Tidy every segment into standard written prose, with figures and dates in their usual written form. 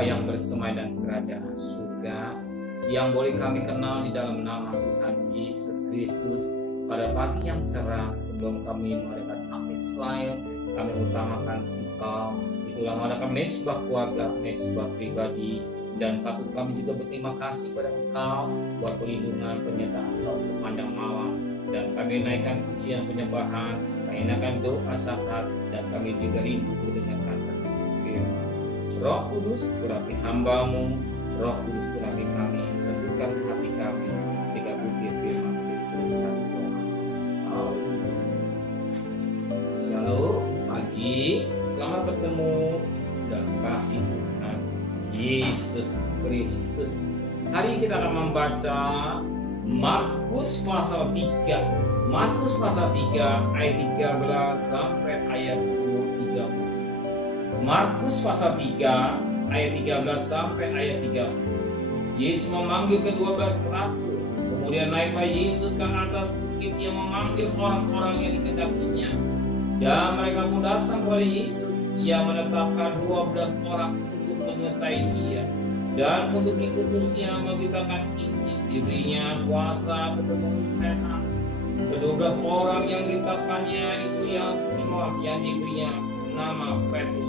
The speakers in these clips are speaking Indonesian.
Bapa yang bersemai dan kerajaan surga yang boleh kami kenal di dalam nama Tuhan Yesus Kristus. Pada pagi yang cerah sebelum kami mengadakan aktivitas lain, kami utamakan Engkau. Itulah mengadakan mesbah keluarga, mesbah pribadi, dan patut kami juga berterima kasih kepada Engkau buat perlindungan penyertaan Engkau sepanjang malam. Dan kami naikkan pujian penyembahan, kami naikkan doa syafaat, dan kami juga rindu mendengarkan firman. Roh Kudus urapi hamba-Mu, Roh Kudus urapi kami, tentukan hati kami sehingga bukti firman diberikan. Shalom, pagi, selamat bertemu dalam kasih Tuhan Yesus Kristus. Hari ini kita akan membaca Markus pasal 3. Markus pasal 3 ayat 13 sampai ayat 30. Markus pasal 3 ayat 13 sampai ayat 30. Yesus memanggil ke-12 rasul. Kemudian naiklah Yesus ke atas bukit yang memanggil orang-orang yang dikehendakinya. Dan mereka pun datang kepada Yesus. Ia menetapkan 12 orang untuk menyertai dia dan untuk diutusnya memberitakan Injil. Diberinya kuasa untuk mengusir setan. Ke-12 orang yang ditetapkannya itu ialah Simon yang diberinya nama Petrus,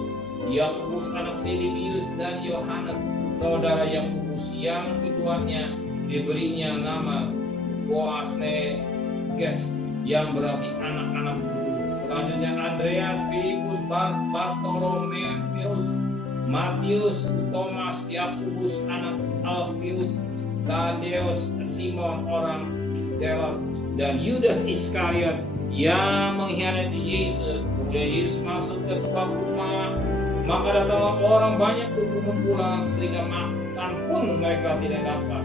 Yakobus anak Zebedeus dan Yohanes saudara Yakobus. Yang keduanya diberinya nama Boanerges yang berarti anak-anak guru. Selanjutnya Andreas, Filipus, Bartolomeus, Matius, Thomas, Yakobus anak Alfius, Tadeus, Simon orang Zelot, dan Yudas Iskariot yang mengkhianati Yesus. Kemudian Yesus masuk ke sebuah rumah, maka datanglah orang banyak berkumpul pula sehingga makan pun mereka tidak dapat.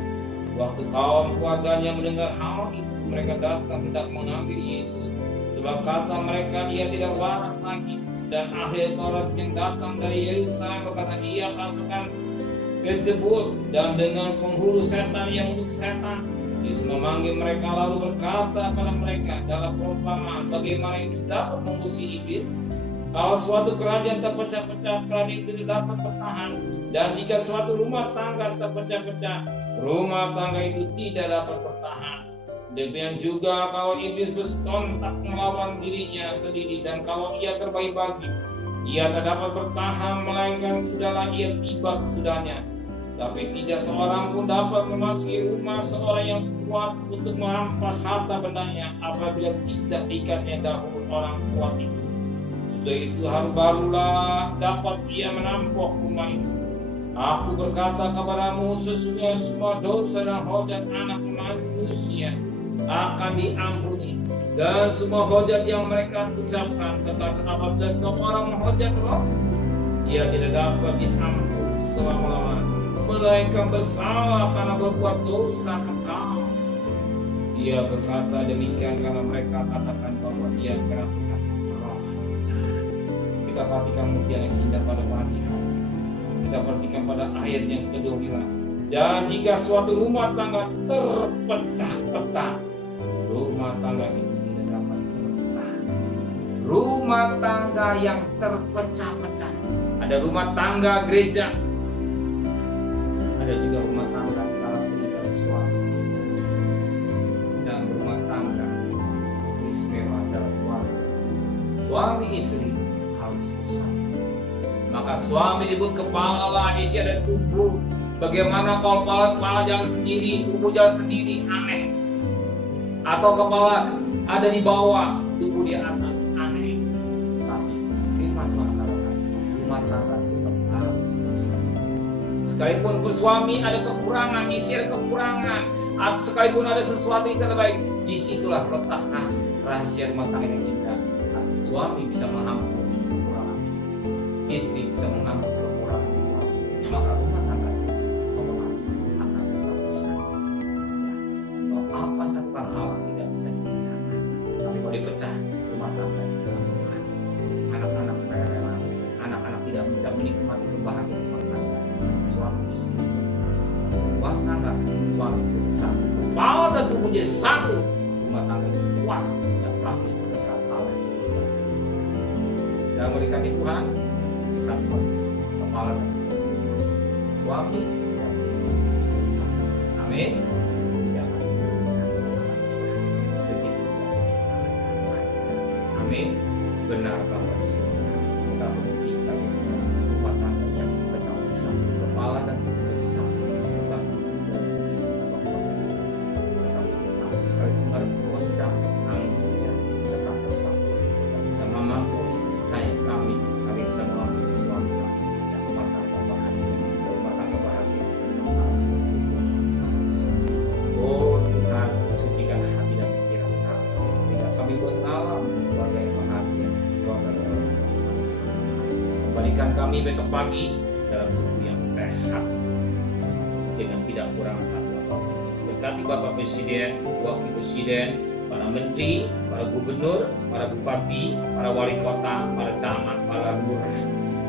Waktu kaum keluarganya mendengar hal itu, mereka datang hendak mengambil Yesus, sebab kata mereka dia tidak waras lagi. Dan ahli Taurat yang datang dari Yerusalem berkata dia akan Beelzebul dan dengan penghulu setan yang mengusir setan. Yesus memanggil mereka lalu berkata kepada mereka dalam perumpamaan bagaimana itu dapat mengusir iblis. Kalau suatu kerajaan terpecah-pecah, kerajaan itu tidak dapat bertahan. Dan jika suatu rumah tangga terpecah-pecah, rumah tangga itu tidak dapat bertahan. Demikian juga kalau iblis berserontak melawan dirinya sendiri, dan kalau ia terbagi-bagi, ia tak dapat bertahan, melainkan sudahlah ia tiba kesudahnya. Tapi tidak seorang pun dapat memasuki rumah seorang yang kuat untuk merampas harta bendanya apabila tidak ikatnya dahulu orang kuat itu. Sesudah itu hari barulah dapat ia menampok rumah itu. Aku berkata kepadamu, sesungguhnya semua dosa dan hujat anak manusia akan diampuni, dan semua hujat yang mereka ucapkan. Tetapi apabila seorang menghujat Roh, ia tidak dapat diampuni selama-lamanya, melainkan bersalah karena berbuat dosa kekal. Ia berkata demikian karena mereka katakan bahwa ia kerasukan roh jahat. Kita perhatikan mutiara yang indah pada pagi hari. Kita perhatikan pada ayat yang kedua. Dan jika suatu rumah tangga terpecah-pecah, rumah tangga itu tidak dapat bertahan. Rumah tangga yang terpecah-pecah. Ada rumah tangga gereja, ada juga rumah tangga salah menikah suami istri, dan rumah tangga istimewa dalam keluarga. Suami istri harus bersatu. Maka suami disebut kepala, istri ada tubuh. Bagaimana kalau kepala jalan sendiri, tubuh jalan sendiri, aneh. Atau kepala ada di bawah, tubuh di atas, aneh. Tapi firman Tuhan katakan, rumah tangga tetap harus bersatu. Sekalipun suami ada kekurangan, istri ada kekurangan, atau sekalipun ada sesuatu yang terbaik, disitulah letak rahasia rumah tangga yang indah. Suami bisa mengampuni kekurangan istri bisa mengampuni kekurangan suami. Maka rumah tangga otomatis akan tetap bersatu. Apa satukan Allah tidak bisa dipecahkan. Tapi kalau dipecah, rumah tangga tidak bersatu. Anak-anak rela, anak-anak tidak bisa menikmati kebahagiaan rumah tangga. Suami istri, rumah tangga, suami istri bersatu. Kepala dan tubuh jadi satu, rumah tangga itu kuat dan pasti berkat Allah. Sedang berikan di Tuhan, satu kepala dan tubuh bersatu. suami dan istri bersama. Amin. Tidak lagi berbicara rezeki amin. Benar Bapak di surga, kita berpikir rumah tangga yang kenal bersama, kepala dan bersama, bagi dan segi Bapak bersama, tetap bersama sekalipun ada goncang, angin hujan, tetap bersama. Kita bisa memampuni sayang kami bisa memampuni suami kami dan rumah tangga bahagia, dengan sesuatu. Oh Tuhan, sucikan hati dan pikiran kami sehingga kami mengalami keluarga yang bahagia, keluarga yang kembalikan kami besok pagi dalam tubuh yang sehat dengan tidak kurang satu apapun. Berkati Bapak Presiden, Wakil Presiden, para menteri, para gubernur, para bupati, para wali kota, para camat, para lurah,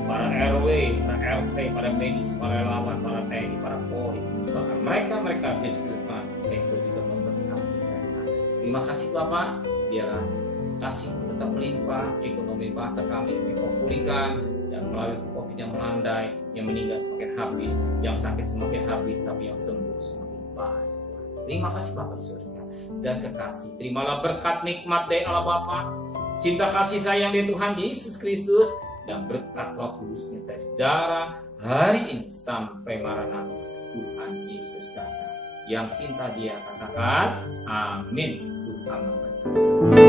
para RW, para RT, para medis, para relawan, para TNI, para Polri, bahkan mereka bisnisman yang juga memberkati mereka. Terima kasih Bapak, biarlah kasih tetap melimpah, ekonomi bangsa kami dipulihkan, dan melalui COVID yang melandai, yang meninggal semakin habis, yang sakit semakin habis, tapi yang sembuh semakin baik. Terima kasih Bapak di surga dan kekasih. Terimalah berkat nikmat dari Allah Bapa, cinta kasih sayang dari Tuhan Yesus Kristus, dan berkat Roh Kudusnya tes darah hari ini sampai Maranatha Tuhan Yesus datang. Yang cinta Dia katakan amin. Tuhan memberkati.